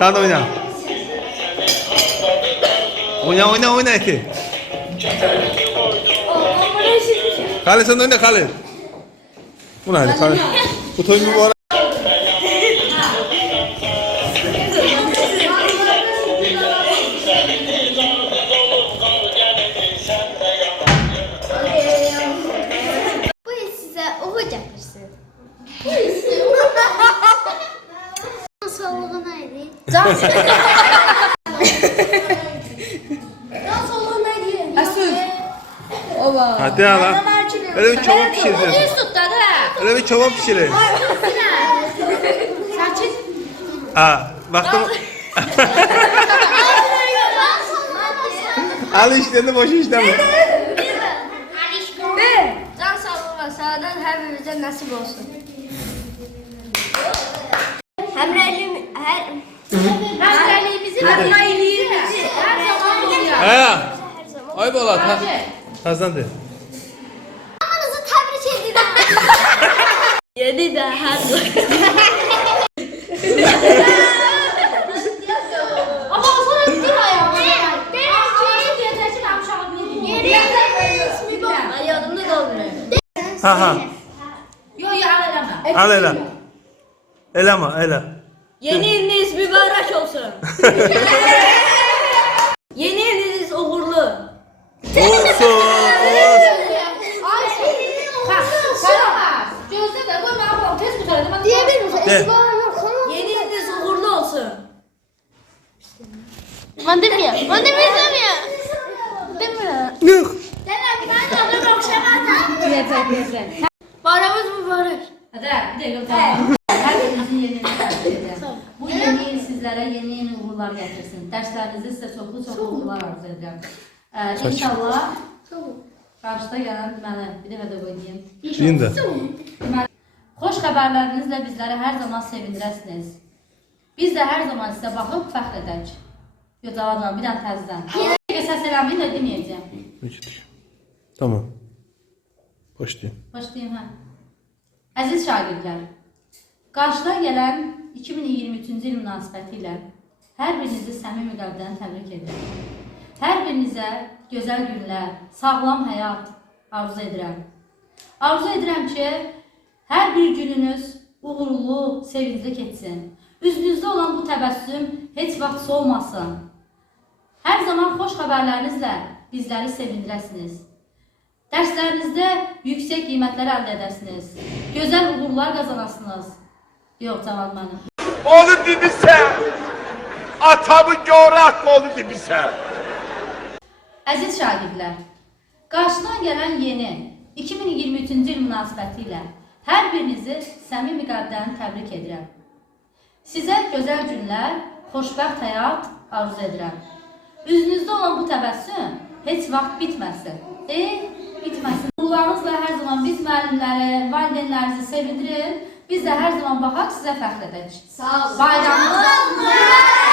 Sen de oyna. Oyna eti. Kale sen de oyna Kale. Bu ne Kale? Bu toy mübarek. Bu yıl size oğul gətirsin. Sağlığı neydi? Can sağlığı neydi? Asun. Oba. Hadi ala. Öyle bir çorba pişireceğiz. Yüz tut da. Öyle bir çorba pişirelim. Saçın. Baktım. Al işlerini boş işlemi. Can sağlığı ve sağlığı her birimizə nasip olsun. Həmrəyliğimizi her zaman oluyor. Ay Bolat. Kazandı. Amanızı təbrik edirəm. Yedi də hər Ama sonra bir ayağına. Yadımda kalmıyor. Ha. Yo yo al eleme. Al ele. Elema. Yeni yılınız mübarek olsun. Yeni yılınız uğurlu. Olsun. Gözde de koy bana tez bu tarafa. Diyebilir misin? De. Yeni yılınız uğurlu olsun. Ben demiyorum. Demiyorum. Yok. Bayramınız mübarek. Hadi bir dakika tamam. Herkesin yeni Bu yeni yıl sizlere yeni uğurlar getirsin. Derslerinizde size çok uğurlar arzu edirəm. İnşallah qarşıda gələn mənə bir dəfə də qoyayım. Deyin de. Xoş xəbərlərinizlə bizləri hər zaman sevindirəsiniz. Biz də hər zaman sizə baxıb fəxr edək. Yox, cavabla bir dənə təzdən. Səs eləməyin də deməyəcəm. Tamam. Başlayayım. Başlayayım hə. Əziz şagirdlər, qarşıda gələn 2023-cü il münasibəti ilə hər birinizi səmimi qəlbdən təbrik edirəm. Hər birinizə gözəl günlər, sağlam həyat arzu edirəm. Arzu edirəm ki, hər bir gününüz uğurlu, sevincli keçsin. Üzünüzdə olan bu təbəssüm heç vaxt solmasın. Hər zaman xoş xəbərlərinizlə bizləri sevindirəsiniz. Dərslərinizdə yüksək qiymətlər əldə edəsiniz. Gözəl uğurlar qazanasınız. Yox, cavab mənim. Onu demişsən, atamı görək onu demişsən. Əziz şagirdlər, qarşıdan gələn yeni 2023-cü il münasibəti ilə hər birinizi səmimi qəlbdən təbrik edirəm. Sizə gözəl günlər, xoşbəxt həyat arzu edirəm. Üzünüzdə olan bu təbəssüm heç vaxt bitməsin. Bitməsin. Uğurlarınızla hər zaman biz müəllimləri, valideynlərinizi sevindirir. Biz də hər zaman baxaq, sizə fəxr edək. Sağ olun. Bayramınız mübarək.